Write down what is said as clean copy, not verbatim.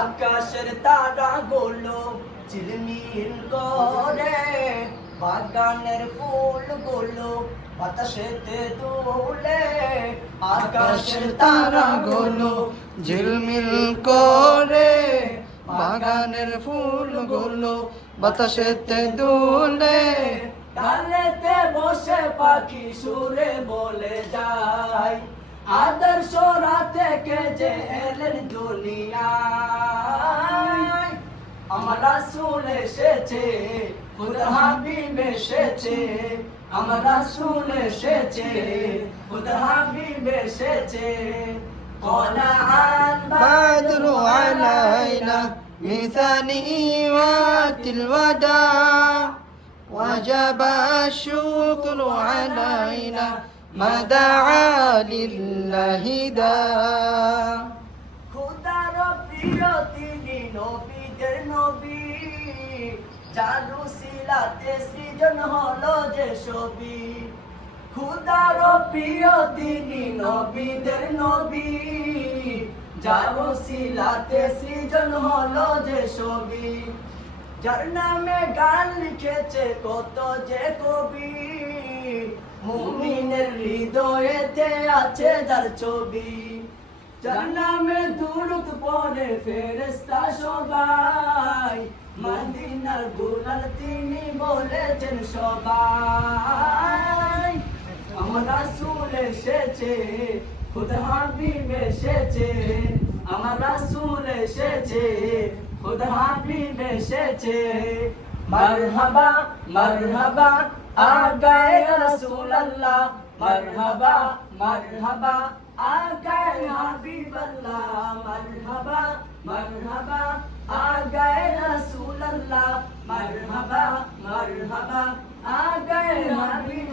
আকাশের তারাগুলো ঝিলমিল করে, বাগানের ফুলগুলো বাতাসেতে দুলে। আকাশের তারাগুলো ঝিলমিল করে, বাগানের ফুলগুলো বাতাসেতে দুলে। ডালেতে বসে পাখি সুরে বলে যায়, আদর্শ থেকে যে এলেন দুনিয়ায়। আমার রাসূল এসেছে, খুদা হাবিব এসেছে, আমার রাসূল এসেছে, খুদা হাবিব এসেছে। طلع بدر علينا من ثنيات الوداع، وجب الشكر علينا ما دعا لله داع। খোদার প্রিয় তিনি নবীদের নবী, যার উসিলাতে সৃজন হলো যে ছবি। খোদার প্রিয় তিনি নবীদের নবী, যার উসিলাতে সৃজন হলো যে ছবি। যার নামে গান লিখেছে কত যে কবি, মুমিনের হৃদয়েতে আছে যার ছবি। যার নামে দুরূদ পড়ে ফেরেশতা সবাই, মদিনার বুলাল তিনি বলেছেন সবাই। আমার রাসূল এসেছে, খুদা হাবিব এসেছে, আমার রাসূল এসেছে, খুদা হাবিব এসেছে। মারহাবা মারহাবা আ গয়ে রাসূলুল্লাহ, মারহাবা মারহাবা আ গয়ে হাবিবাল্লাহ, মারহাবা মারহাবা আ গয়ে রাসূলুল্লাহ, মারহাবা মারহাবা আ গয়ে হাবিব।